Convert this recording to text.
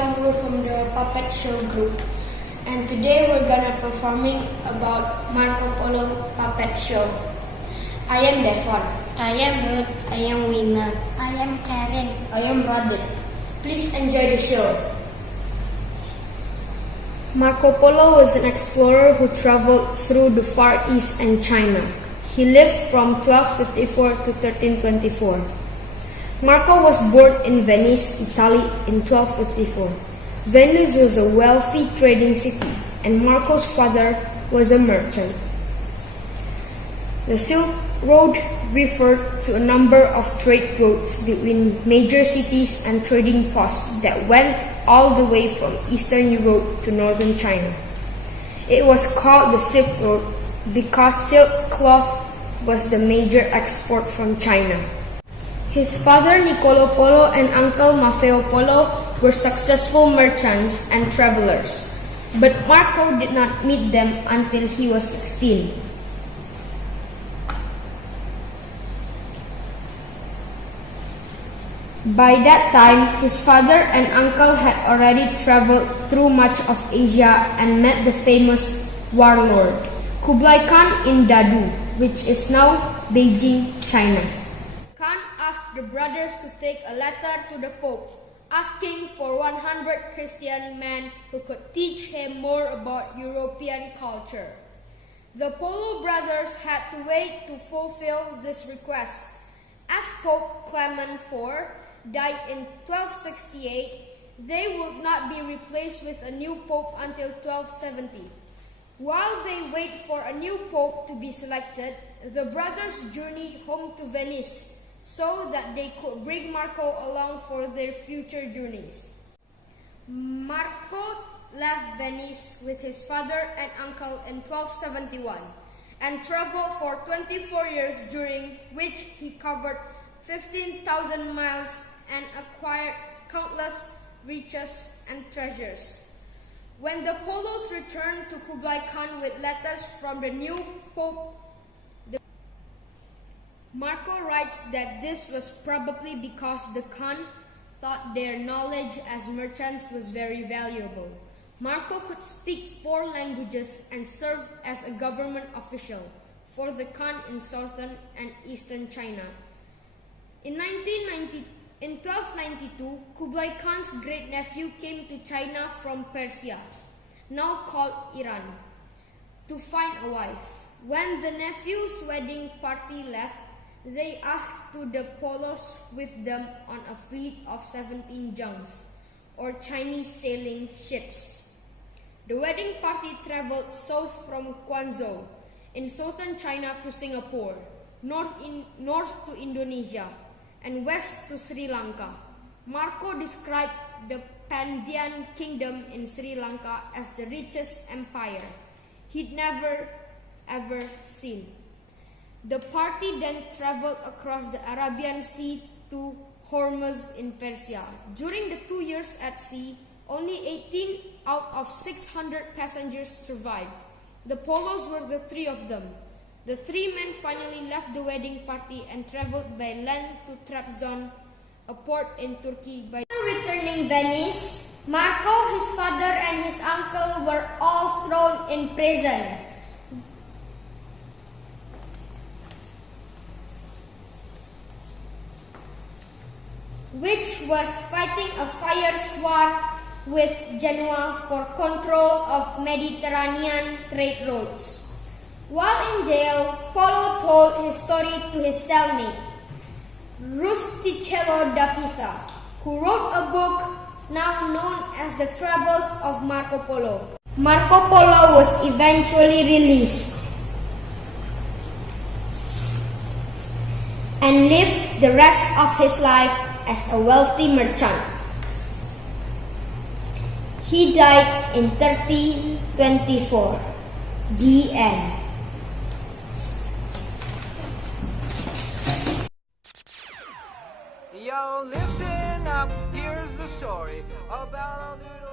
everyone, we're from the Puppet Show group, and today we're gonna performing about Marco Polo Puppet Show. I am Devon. I am Ruth. I am Wina. I am Karen. I am Radit. Please enjoy the show. Marco Polo was an explorer who traveled through the Far East and China. He lived from 1254 to 1324. Marco was born in Venice, Italy in 1254. Venice was a wealthy trading city, and Marco's father was a merchant. The Silk Road referred to a number of trade routes between major cities and trading posts that went all the way from Eastern Europe to northern China. It was called the Silk Road because silk cloth was the major export from China. His father Niccolo Polo and uncle Maffeo Polo were successful merchants and travelers, but Marco did not meet them until he was 16. By that time, his father and uncle had already traveled through much of Asia and met the famous warlord Kublai Khan in Dadu, which is now Beijing, China. Khan asked the brothers to take a letter to the Pope, asking for 100 Christian men who could teach him more about European culture. The Polo brothers had to wait to fulfill this request. As Pope Clement IV died in 1268, they would not be replaced with a new pope until 1270. While they wait for a new pope to be selected, the brothers journeyed home to Venice so that they could bring Marco along for their future journeys. Marco left Venice with his father and uncle in 1271 and traveled for 24 years, during which he covered 15,000 miles and acquired countless riches and treasures. When the Polos returned to Kublai Khan with letters from the new Pope, Marco writes that this was probably because the Khan thought their knowledge as merchants was very valuable. Marco could speak 4 languages and served as a government official for the Khan in southern and eastern China. In 1292, Kublai Khan's great-nephew came to China from Persia, now called Iran, to find a wife. When the nephew's wedding party left, they asked to the Polos with them on a fleet of 17 junks, or Chinese sailing ships. The wedding party traveled south from Guangzhou in southern China to Singapore, north to Indonesia, and west to Sri Lanka. Marco described the Pandyan kingdom in Sri Lanka as the richest empire he'd never ever seen. The party then traveled across the Arabian Sea to Hormuz in Persia. During the 2 years at sea, only 18 out of 600 passengers survived. The Polos were the 3 of them. The 3 men finally left the wedding party and traveled by land to Trabzon, a port in Turkey. By returning Venice, Marco, his father, and his uncle were all thrown in prison. Which was fighting a fierce war with Genoa for control of Mediterranean trade routes. While in jail, Polo told his story to his cellmate, Rustichello da Pisa, who wrote a book now known as The Travels of Marco Polo. Marco Polo was eventually released and lived the rest of his life as a wealthy merchant. He died in 1324. The end. Yo, listen up, here's the story about a little